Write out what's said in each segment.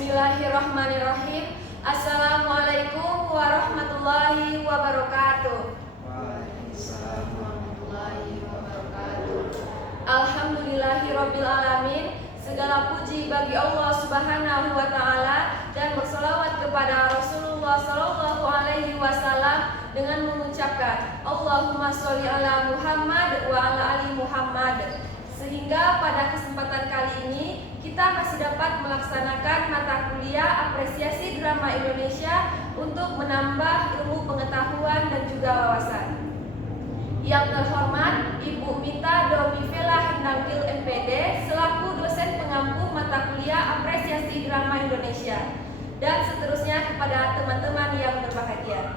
Bismillahirrahmanirrahim. Assalamualaikum warahmatullahi wabarakatuh. Waalaikumsalam warahmatullahi wabarakatuh. Alhamdulillahirabbil alamin. Segala puji bagi Allah Subhanahu wa taala dan berselawat kepada Rasulullah sallallahu alaihi wasallam dengan mengucapkan Allahumma sholli ala Muhammad wa ala ali Muhammad. Sehingga pada kesempatan kali ini kita masih dapat melaksanakan mata kuliah apresiasi drama Indonesia untuk menambah ilmu pengetahuan dan juga wawasan. Yang terhormat Ibu Mita Domivela Hindangkil MPD selaku dosen pengampu mata kuliah apresiasi drama Indonesia, dan seterusnya kepada teman-teman yang berbahagia.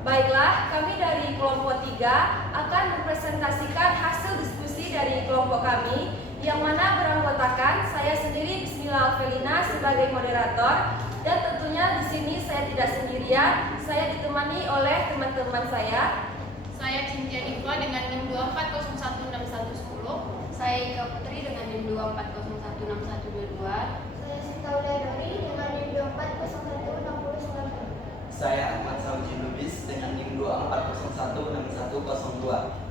Baiklah, kami dari kelompok 3 akan mempresentasikan hasil diskusi dari kelompok kami, yang mana beranggotakan saya sendiri Bismillah Alvelina sebagai moderator, dan tentunya di sini saya tidak sendirian, saya ditemani oleh teman-teman saya. Saya Cynthia Diva dengan NIM 24016110. Saya Ika Putri dengan NIM 24016122. Saya Sinta Dori dengan NIM 24016090. Saya Ahmad Sauji Lubis dengan NIM 24016102.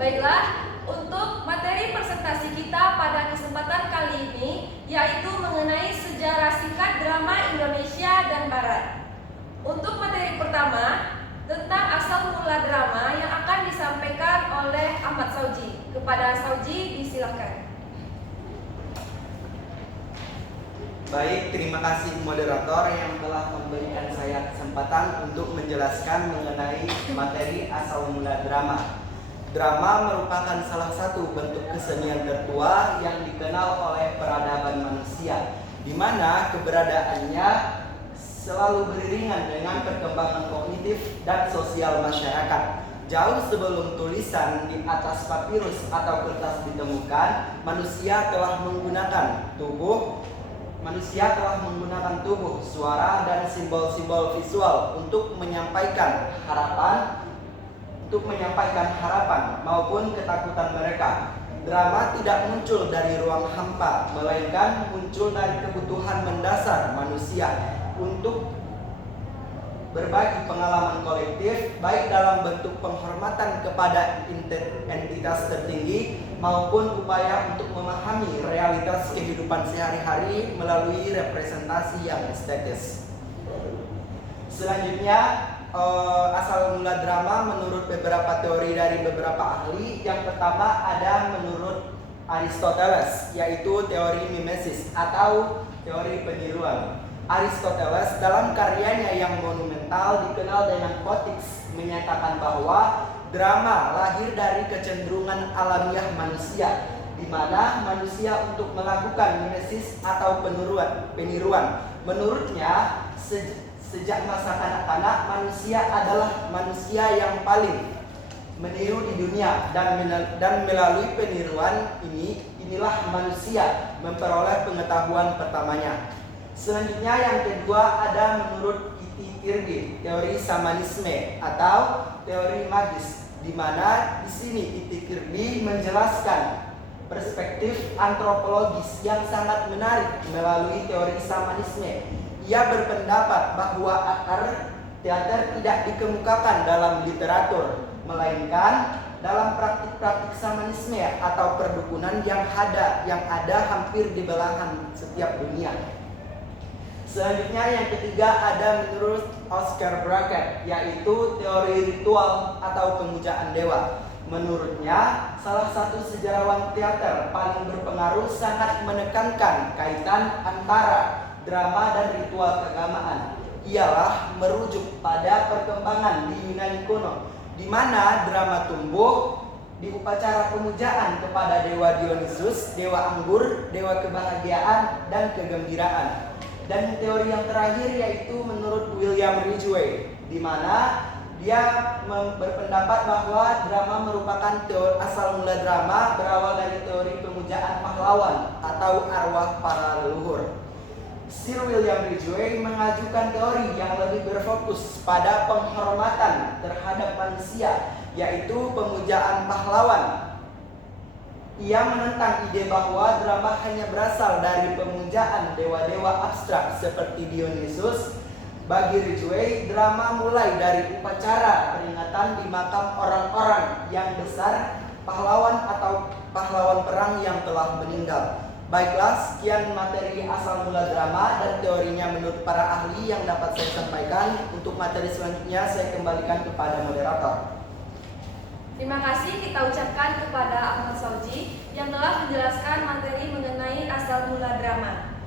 Baiklah, untuk materi presentasi kita pada kesempatan kali ini yaitu mengenai sejarah singkat drama Indonesia dan Barat. Untuk materi pertama tentang asal mula drama yang akan disampaikan oleh Ahmad Sauji. Kepada Sauji disilakan. Baik, terima kasih moderator yang telah memberikan saya kesempatan untuk menjelaskan mengenai materi asal mula drama. Drama merupakan salah satu bentuk kesenian tertua yang dikenal oleh peradaban manusia, di mana keberadaannya selalu beriringan dengan perkembangan kognitif dan sosial masyarakat. Jauh sebelum tulisan di atas papirus atau kertas ditemukan, manusia telah menggunakan tubuh, suara, dan simbol-simbol visual untuk menyampaikan harapan maupun ketakutan mereka. Drama tidak muncul dari ruang hampa, melainkan muncul dari kebutuhan mendasar manusia untuk berbagi pengalaman kolektif, baik dalam bentuk penghormatan kepada entitas tertinggi maupun upaya untuk memahami realitas kehidupan sehari-hari melalui representasi yang estetis. Selanjutnya, asal mula drama menurut beberapa teori dari beberapa ahli. Yang pertama ada menurut Aristoteles, yaitu teori mimesis atau teori peniruan. Aristoteles dalam karyanya yang monumental dikenal dengan Poetics menyatakan bahwa drama lahir dari kecenderungan alamiah manusia, di mana manusia untuk melakukan mimesis atau peniruan. Menurutnya, sejak masa kanak-kanak, manusia adalah manusia yang paling meniru di dunia, dan melalui peniruan inilah manusia memperoleh pengetahuan pertamanya. Selanjutnya yang kedua ada menurut E.T. Kirby, teori samanisme atau teori magis, di mana di sini E.T. Kirby menjelaskan perspektif antropologis yang sangat menarik melalui teori samanisme. Ia berpendapat bahwa akar teater tidak dikemukakan dalam literatur, melainkan dalam praktik-praktik samanisme atau perdukunan yang ada hampir di belahan setiap dunia. Selanjutnya yang ketiga ada menurut Oscar Brackett, yaitu teori ritual atau pemujaan dewa. Menurutnya, salah satu sejarawan teater paling berpengaruh sangat menekankan kaitan antara drama dan ritual keagamaan. Ialah merujuk pada perkembangan di Yunani kuno, di mana drama tumbuh di upacara pemujaan kepada dewa Dionysus, dewa anggur, dewa kebahagiaan dan kegembiraan. Dan teori yang terakhir yaitu menurut William Ridgway, di mana dia berpendapat bahwa drama merupakan asal mula drama berawal dari teori pemujaan pahlawan atau arwah para leluhur. Sir William Ridgway mengajukan teori yang lebih berfokus pada penghormatan terhadap manusia, yaitu pemujaan pahlawan. Ia menentang ide bahwa drama hanya berasal dari pemujaan dewa-dewa abstrak seperti Dionysus. Bagi Ridgway, drama mulai dari upacara peringatan di makam orang-orang yang besar, pahlawan atau pahlawan perang yang telah meninggal. Baiklah, sekian materi asal mula drama dan teorinya menurut para ahli yang dapat saya sampaikan. Untuk materi selanjutnya saya kembalikan kepada moderator. Terima kasih kita ucapkan kepada Ahmad Sauji yang telah menjelaskan materi mengenai asal mula drama.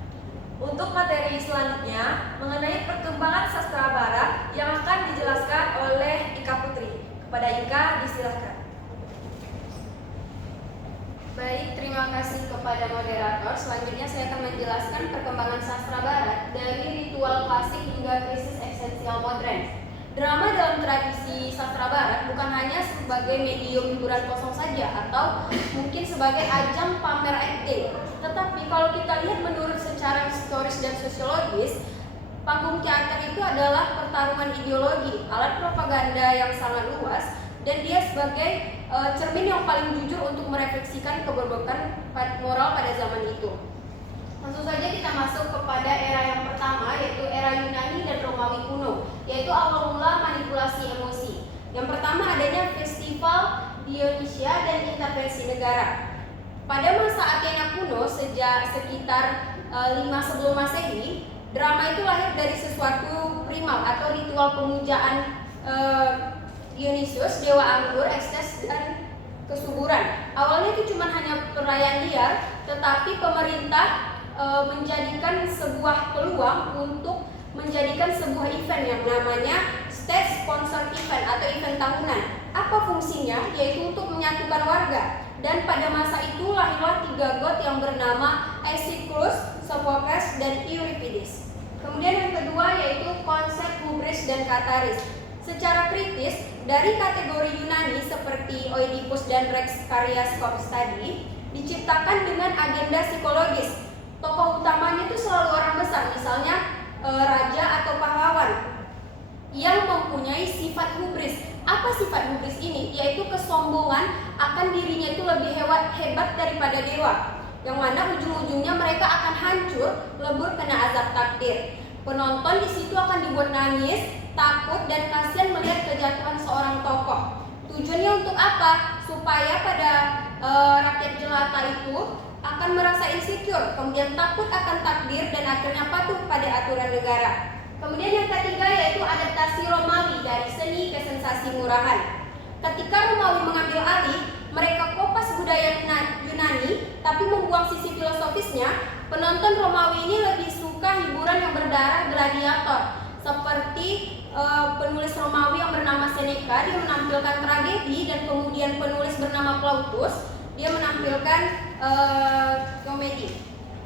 Untuk materi selanjutnya mengenai perkembangan sastra barat yang akan dijelaskan oleh Ika Putri. Kepada Ika, disilahkan. Baik, terima kasih kepada moderator. Selanjutnya saya akan menjelaskan perkembangan sastra barat dari ritual klasik hingga krisis eksistensial modern. Drama dalam tradisi sastra barat bukan hanya sebagai medium hiburan kosong saja atau mungkin sebagai ajang pamer akting. Tetapi kalau kita lihat menurut secara historis dan sosiologis, panggung teater itu adalah pertarungan ideologi, alat propaganda yang sangat luas, dan dia sebagai cermin yang paling jujur untuk merefleksikan keberbokan moral pada zaman itu. Langsung saja kita masuk kepada era yang pertama, yaitu era Yunani dan Romawi kuno, yaitu awal mula manipulasi emosi. Yang pertama adanya festival Dionysia dan intervensi negara. Pada masa Athena kuno, sejak sekitar 5 sebelum Masehi, drama itu lahir dari sesuatu primal atau ritual pemujaan Dionysius, dewa anggur, ekses, dan kesuburan. Awalnya itu cuma hanya perayaan liar, tetapi pemerintah menjadikan sebuah peluang untuk menjadikan sebuah event yang namanya state sponsored event atau event tahunan. Apa fungsinya? Yaitu untuk menyatukan warga. Dan pada masa itu lahirlah 3 god yang bernama Aeschylus, Sophocles, dan Euripides. Kemudian yang kedua yaitu konsep hubris dan kataris. Secara kritis, dari kategori Yunani seperti Oedipus dan Rex karya Scopes tadi diciptakan dengan agenda psikologis. Tokoh utamanya itu selalu orang besar, misalnya raja atau pahlawan yang mempunyai sifat hubris. Apa sifat hubris ini? Yaitu kesombongan akan dirinya itu lebih hebat daripada dewa, yang mana ujung-ujungnya mereka akan hancur, lebur kena azab takdir. Penonton di situ akan dibuat nangis, takut, dan kasihan melihat kejatuhan seorang tokoh. Tujuannya untuk apa? Supaya pada rakyat jelata itu akan merasa insecure, kemudian takut akan takdir, dan akhirnya patuh pada aturan negara. Kemudian yang ketiga yaitu adaptasi Romawi dari seni ke sensasi murahan. Ketika Romawi mengambil alih, mereka kopas budaya Yunani tapi membuang sisi filosofisnya. Penonton Romawi ini lebih suka hiburan yang berdarah gladiator. Seperti penulis Romawi yang bernama Seneca, dia menampilkan tragedi, dan kemudian penulis bernama Plautus, dia menampilkan komedi.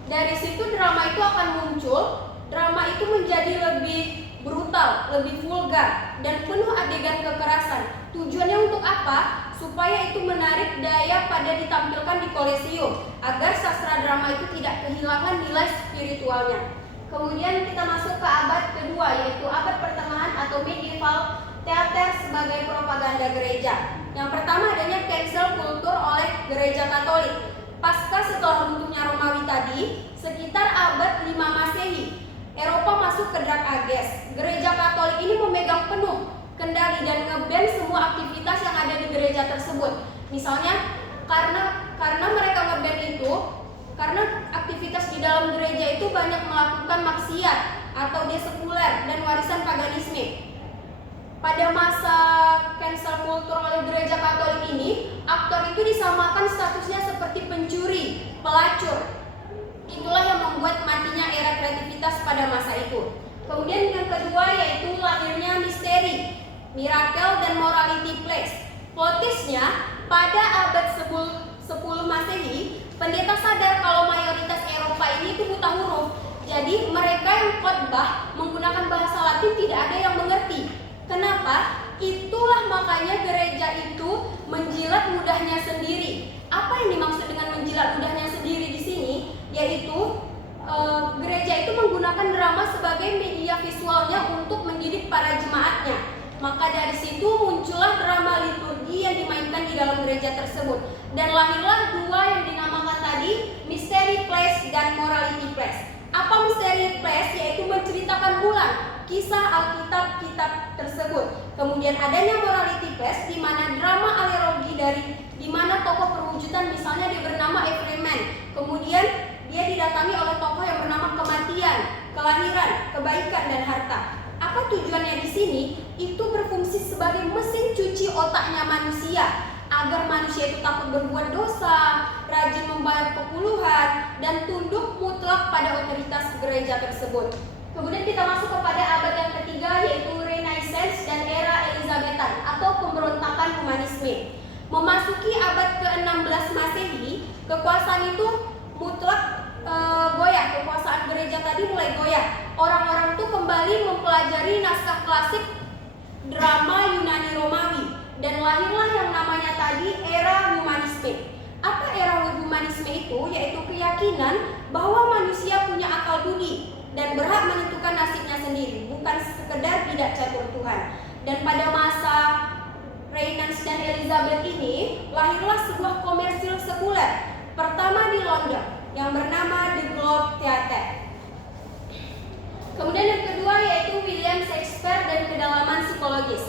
Dari situ drama itu akan muncul. Drama itu menjadi lebih brutal, lebih vulgar, dan penuh adegan kekerasan. Tujuannya untuk apa? Supaya itu menarik daya pada ditampilkan di Kolesium, agar sastra drama itu tidak kehilangan nilai spiritualnya. Kemudian kita masuk ke abad kedua, yaitu abad pertengahan atau medieval teater sebagai propaganda gereja. Yang pertama adanya cancel kultur oleh gereja Katolik. Pasca setelah runtuhnya Romawi tadi, sekitar abad 5 Masehi, Eropa masuk ke Dark Ages. Gereja Katolik ini memegang penuh kendali dan nge-ban semua aktivitas yang ada di gereja tersebut. Misalnya karena mereka nge-ban itu, karena aktivitas di dalam gereja itu banyak melakukan maksiat atau dia sekuler dan warisan paganisme. Pada masa cancel kultur oleh gereja Katolik ini, aktor itu disamakan statusnya seperti pencuri, pelacur. Itulah yang membuat matinya era kreativitas pada masa itu. Kemudian yang kedua yaitu lahirnya misteri, miracle, dan morality plays. Plot twist-nya, pada abad 10 Masehi, pendeta sadar kalau mayoritas Eropa ini itu buta huruf. Jadi mereka yang khotbah menggunakan bahasa Latin tidak ada yang mengerti. Kenapa? Itulah makanya gereja itu menjilat ludahnya sendiri. Apa yang dimaksud dengan menjilat ludahnya sendiri di sini? Yaitu gereja itu menggunakan drama sebagai media visualnya untuk mendidik para jemaatnya. Maka dari situ muncullah drama liturgi yang dimainkan di dalam gereja tersebut. Dan lahirlah 2 yang storytelling plays yaitu menceritakan ulang kisah Alkitab kitab tersebut. Kemudian adanya morality plays di mana drama analogi di mana tokoh perwujudan misalnya dia bernama Everyman. Kemudian dia didatangi oleh tokoh yang bernama kematian, kelahiran, kebaikan dan harta. Apa tujuannya di sini? Itu berfungsi sebagai mesin cuci otaknya manusia agar manusia itu takut berbuat dosa, rajin membayar kepuluhan, dan tunduk mutlak pada otoritas gereja tersebut. Kemudian kita masuk kepada abad yang ketiga yaitu Renaissance dan era Elizabethan atau pemberontakan humanisme. Memasuki abad ke-16 Masehi, kekuasaan itu mutlak goyah, kekuasaan gereja tadi mulai goyah. Orang-orang itu kembali mempelajari naskah klasik drama Yunani Romawi dan lahirlah yang namanya tadi era humanisme. Apa era humanisme itu? Yaitu keyakinan bahwa manusia punya akal budi dan berhak menentukan nasibnya sendiri, bukan sekedar tidak catur Tuhan. Dan pada masa Renaissance dan Elizabeth ini lahirlah sebuah komersil sekuler pertama di London yang bernama The Globe Theatre. Kemudian yang kedua yaitu William Shakespeare dan kedalaman psikologis.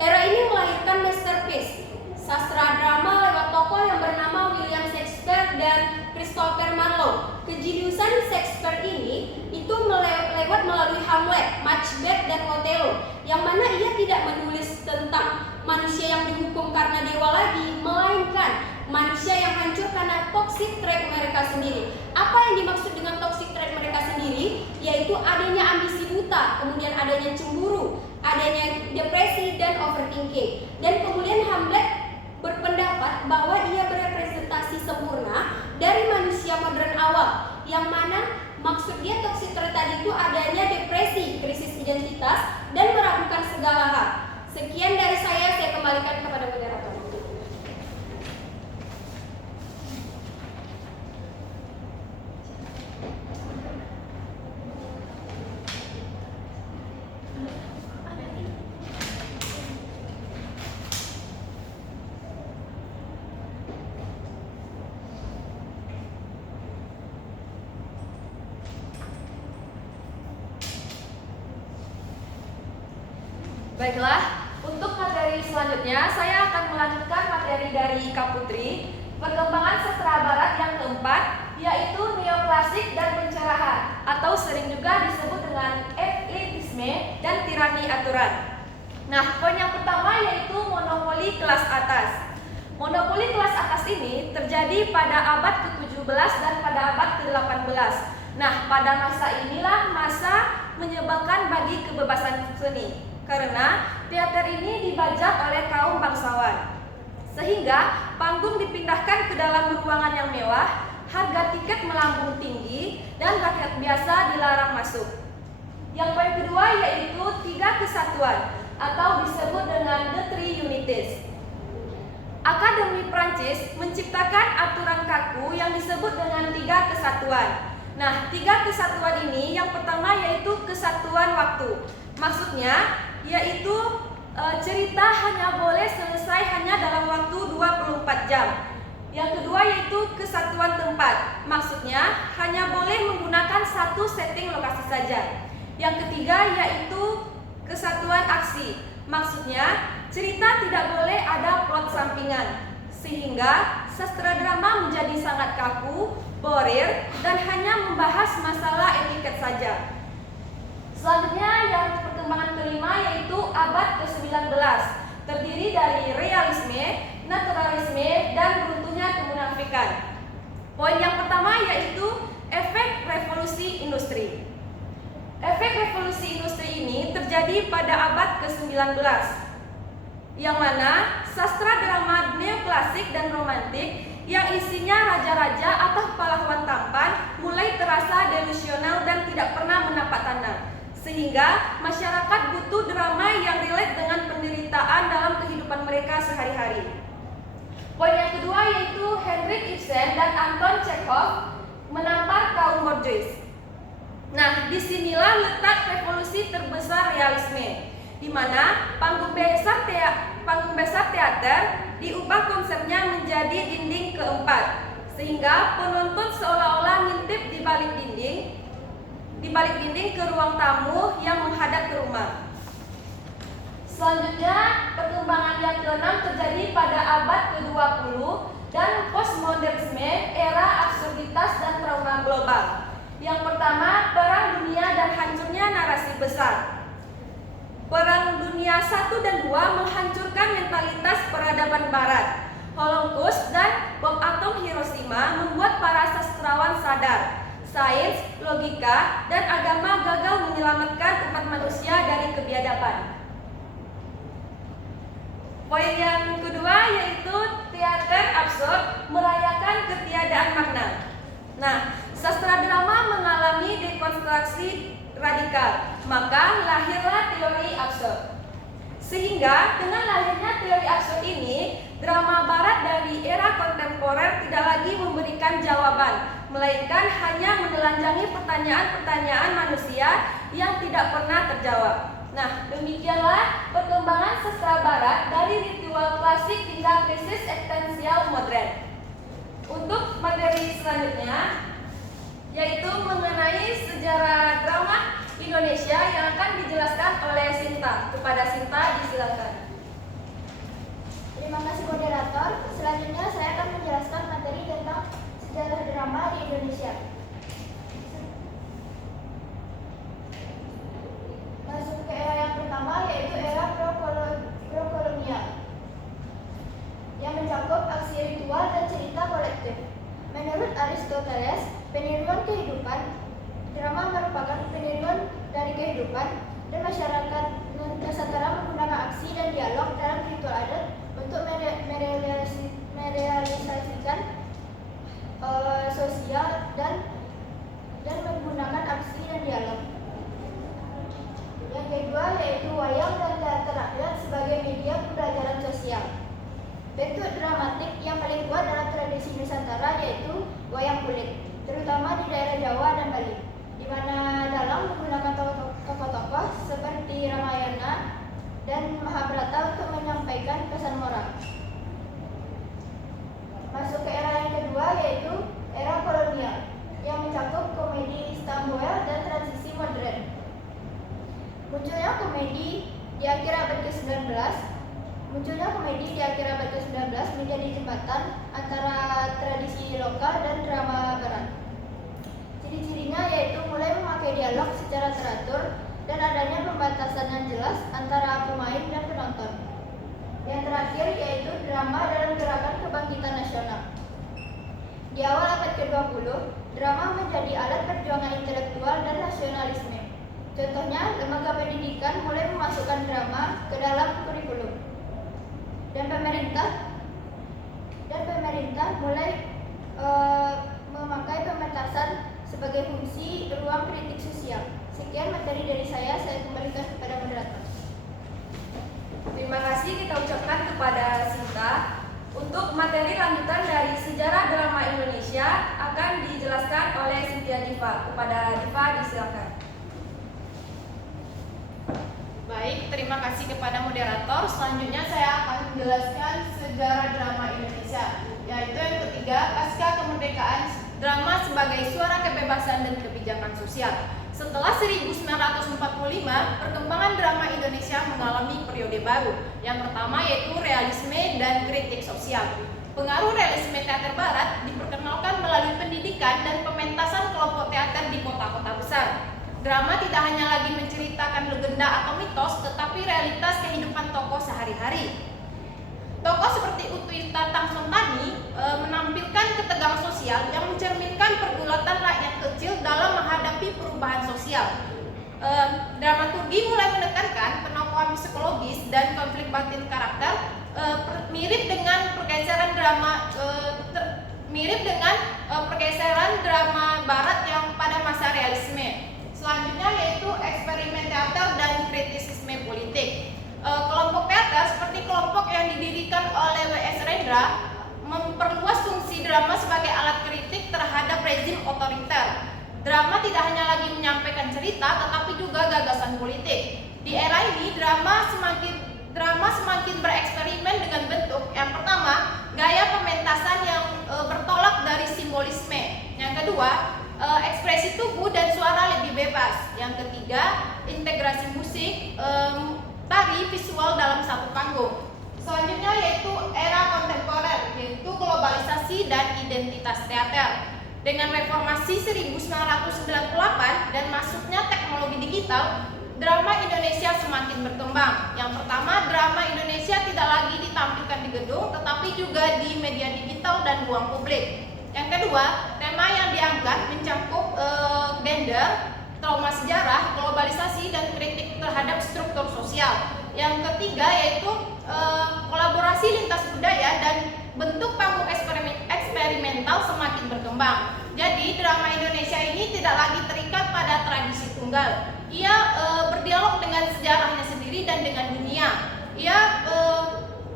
Era ini melahirkan masterpiece sastra drama lewat tokoh yang bernama William Shakespeare dan Christopher Marlowe. Kejeniusan Shakespeare ini itu lewat melalui Hamlet, Macbeth dan Othello, yang mana ia tidak menulis tentang manusia yang dihukum karena dewa lagi, melainkan manusia yang hancur karena toxic trait mereka sendiri. Apa yang dimaksud dengan toxic trait mereka sendiri? Yaitu adanya ambisi buta, kemudian adanya cemburu, adanya depresi dan overthinking. Dan kemudian Hamlet berpendapat bahwa ia berepresentasi sempurna dari manusia modern awal, yang mana maksud dia toxic trait tadi itu adanya depresi, krisis identitas, dan meragukan segala hal. Sekian dari saya kembalikan kepada moderator. Baiklah, untuk materi selanjutnya saya akan melanjutkan materi dari Kak Putri, perkembangan sastra barat yang keempat, yaitu neoklasik dan pencerahan, atau sering juga disebut dengan elitisme dan tirani aturan. Nah, poin yang pertama yaitu monopoli kelas atas. Monopoli kelas atas ini terjadi pada abad ke-17 dan pada abad ke-18. Nah, pada masa inilah masa menyebalkan bagi kebebasan seni, karena teater ini dibajak oleh kaum bangsawan. Sehingga panggung dipindahkan ke dalam ruangan yang mewah, harga tiket melambung tinggi, dan rakyat biasa dilarang masuk. Yang poin kedua yaitu 3 kesatuan atau disebut dengan The Three Unities. Akademi Prancis menciptakan aturan kaku yang disebut dengan 3 kesatuan. Nah, 3 kesatuan ini yang pertama yaitu kesatuan waktu. Maksudnya yaitu cerita hanya boleh selesai hanya dalam waktu 24 jam. Yang kedua yaitu kesatuan tempat. Maksudnya hanya boleh menggunakan satu setting lokasi saja. Yang ketiga yaitu kesatuan aksi. Maksudnya cerita tidak boleh ada plot sampingan. Sehingga sastra drama menjadi sangat kaku, borir, dan hanya membahas masalah etiket saja. Selanjutnya yang perkembangan kelima yaitu abad ke-19, terdiri dari realisme, naturalisme, dan runtuhnya kemunafikan. Poin yang pertama yaitu efek revolusi industri. Efek revolusi industri ini terjadi pada abad ke-19, yang mana sastra drama neoklasik dan romantik yang isinya raja-raja atau pahlawan tampan mulai terasa delusional dan tidak pernah menapak tanah. Sehingga masyarakat butuh drama yang relate dengan penderitaan dalam kehidupan mereka sehari-hari. Poin yang kedua yaitu Henrik Ibsen dan Anton Chekhov menampar kaum bourgeois. Nah, disinilah letak revolusi terbesar realisme, di mana panggung besar teater diubah konsepnya menjadi dinding keempat, sehingga penonton seolah-olah ngintip di balik dinding di balik dinding ke ruang tamu yang menghadap ke rumah. Selanjutnya, perkembangan yang keenam terjadi pada abad ke-20 dan postmodernisme, era absurditas dan trauma global. Yang pertama, Perang Dunia dan hancurnya narasi besar. Perang Dunia I dan II menghancurkan mentalitas peradaban Barat. Holocaust dan bom atom Hiroshima membuat para sastrawan sadar sains, logika, dan agama gagal menyelamatkan umat manusia dari kebiadaban. Poin yang kedua yaitu teater absurd merayakan ketiadaan makna. Nah, sastra drama mengalami dekonstruksi radikal, maka lahirlah teori absurd. Sehingga dengan lahirnya teori absurd ini, drama barat dari era kontemporer tidak lagi memberikan jawaban, melainkan hanya menelanjangi pertanyaan-pertanyaan manusia yang tidak pernah terjawab. Nah, demikianlah perkembangan sastra barat dari ritual klasik hingga krisis eksistensial modern. Untuk materi selanjutnya yaitu mengenai sejarah drama Indonesia yang akan dijelaskan oleh Sinta. Kepada Sinta disilakan. Terima kasih moderator. Selanjutnya saya akan menjelaskan materi tentang sejarah drama di Indonesia. Masuk ke era yang pertama yaitu era pro-kolonial yang mencakup aksi ritual dan cerita kolektif. Menurut Aristoteles, peniruan kehidupan, drama merupakan peniruan dari kehidupan dan masyarakat Nusantara menggunakan aksi dan dialog dalam ritual adat untuk merealisasikan sosial dan menggunakan aksi dan dialog. Yang kedua yaitu wayang dan teater rakyat sebagai media pembelajaran sosial. Bentuk dramatik yang paling kuat dalam tradisi Nusantara yaitu wayang kulit, terutama di daerah Jawa dan Bali, di mana dalam menggunakan tokoh-tokoh seperti Ramayana dan Mahabharata untuk menyampaikan pesan moral. Masuk ke era yang kedua yaitu era kolonial yang mencakup komedi Istanbul dan transisi modern. Munculnya komedi di akhir abad ke-19 menjadi jembatan antara tradisi lokal dan drama barat. Ciri-cirinya yaitu mulai memakai dialog secara teratur dan adanya pembatasan yang jelas antara pemain dan penonton. Yang terakhir yaitu drama dalam gerakan kebangkitan nasional. Di awal abad ke-20, drama menjadi alat perjuangan intelektual dan nasionalisme. Contohnya, lembaga pendidikan mulai memasukkan drama ke dalam kurikulum. Dan pemerintah mulai memakai pementasan sebagai fungsi ruang kritik sosial. Sekian materi dari saya kembalikan kepada moderator. Terima kasih kita ucapkan kepada Sinta. Untuk materi lanjutan dari sejarah drama Indonesia akan dijelaskan oleh Cynthia Diva. Kepada Diva disilakan. Baik, terima kasih kepada moderator. Selanjutnya saya akan menjelaskan sejarah drama Indonesia, yaitu yang ketiga, pasca kemerdekaan, drama sebagai suara kebebasan dan kebijakan sosial. Setelah 1945, perkembangan drama Indonesia mengalami periode baru. Yang pertama yaitu realisme dan kritik sosial. Pengaruh realisme teater barat diperkenalkan melalui pendidikan dan pementasan kelompok teater di kota-kota besar. Drama tidak hanya lagi menceritakan legenda atau mitos, tetapi realitas kehidupan tokoh sehari-hari. Tokoh seperti Utuy Tatang Sontani menampilkan ketegangan sosial yang mencerminkan pergulatan rakyat kecil dalam menghadapi perubahan sosial. Dramaturgi mulai menekankan penokohan psikologis dan konflik batin karakter, mirip dengan pergeseran drama barat yang pada masa realisme. Selanjutnya yaitu eksperimen teater dan kritisisme politik. Kelompok teater seperti kelompok yang didirikan oleh W.S. Rendra memperluas fungsi drama sebagai alat kritik terhadap rezim otoriter. Drama tidak hanya lagi menyampaikan cerita, tetapi juga gagasan politik. Di era ini, drama semakin bereksperimen dengan bentuk. Yang pertama, gaya pementasan yang bertolak dari simbolisme. Yang kedua, ekspresi tubuh dan suara lebih bebas. Yang ketiga, integrasi musik, tari visual dalam satu panggung. Selanjutnya yaitu era kontemporer, yaitu globalisasi dan identitas teater. Dengan reformasi 1998 dan masuknya teknologi digital, drama Indonesia semakin berkembang. Yang pertama, drama Indonesia tidak lagi ditampilkan di gedung, tetapi juga di media digital dan ruang publik. Yang kedua, tema yang diangkat mencakup gender, trauma sejarah, globalisasi, dan kritik terhadap struktur sosial. Yang ketiga yaitu kolaborasi lintas budaya dan bentuk panggung eksperimental semakin berkembang. Jadi drama Indonesia ini tidak lagi terikat pada tradisi tunggal. Ia berdialog dengan sejarahnya sendiri dan dengan dunia. Ia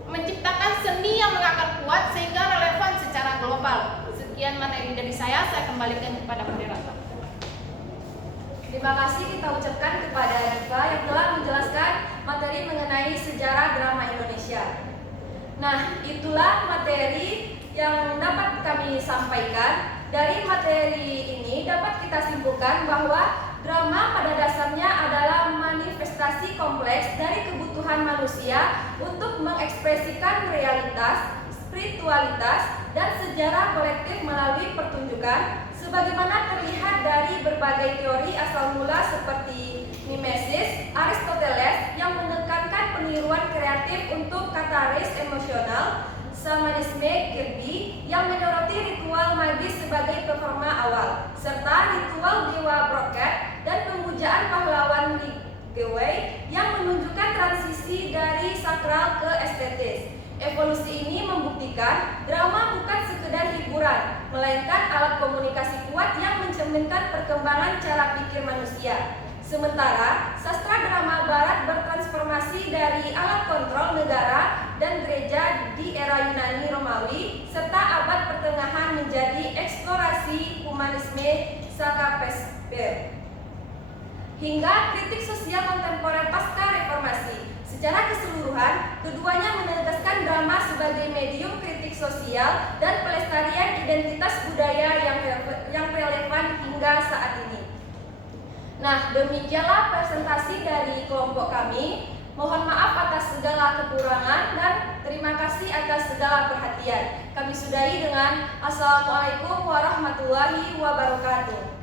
menciptakan seni yang mengakar kuat sehingga relevan secara global. Sekian materi dari saya kembalikan kepada moderator. Terima kasih kita ucapkan kepada Diva yang telah menjelaskan materi mengenai sejarah drama Indonesia. Nah, itulah materi yang dapat kami sampaikan. Dari materi ini dapat kita simpulkan bahwa drama pada dasarnya adalah manifestasi kompleks dari kebutuhan manusia untuk mengekspresikan realitas, spiritualitas, dan sejarah kolektif melalui pertunjukan, sebagaimana terlihat dari berbagai teori asal mula seperti mimesis, Aristoteles yang menekankan peniruan kreatif untuk kataris emosional, Shamanisme Kirby yang menyoroti ritual magis sebagai performa awal, serta ritual dewa brokat dan pemujaan pahlawan Ligeway yang menunjukkan transisi dari sakral ke estetis. Evolusi ini membuktikan drama bukan sekedar hiburan, melainkan alat komunikasi kuat yang mencerminkan perkembangan cara pikir manusia. Sementara, sastra drama barat bertransformasi dari alat kontrol negara dan gereja di era Yunani Romawi serta abad pertengahan menjadi eksplorasi humanisme Sakapesper hingga kritik sosial kontemporer pasca reformasi. Secara keseluruhan, keduanya menegaskan drama sebagai medium kritik sosial dan pelestarian identitas budaya yang relevan hingga saat ini. Nah, demikianlah presentasi dari kelompok kami. Mohon maaf atas segala kekurangan dan terima kasih atas segala perhatian. Kami sudahi dengan Assalamualaikum warahmatullahi wabarakatuh.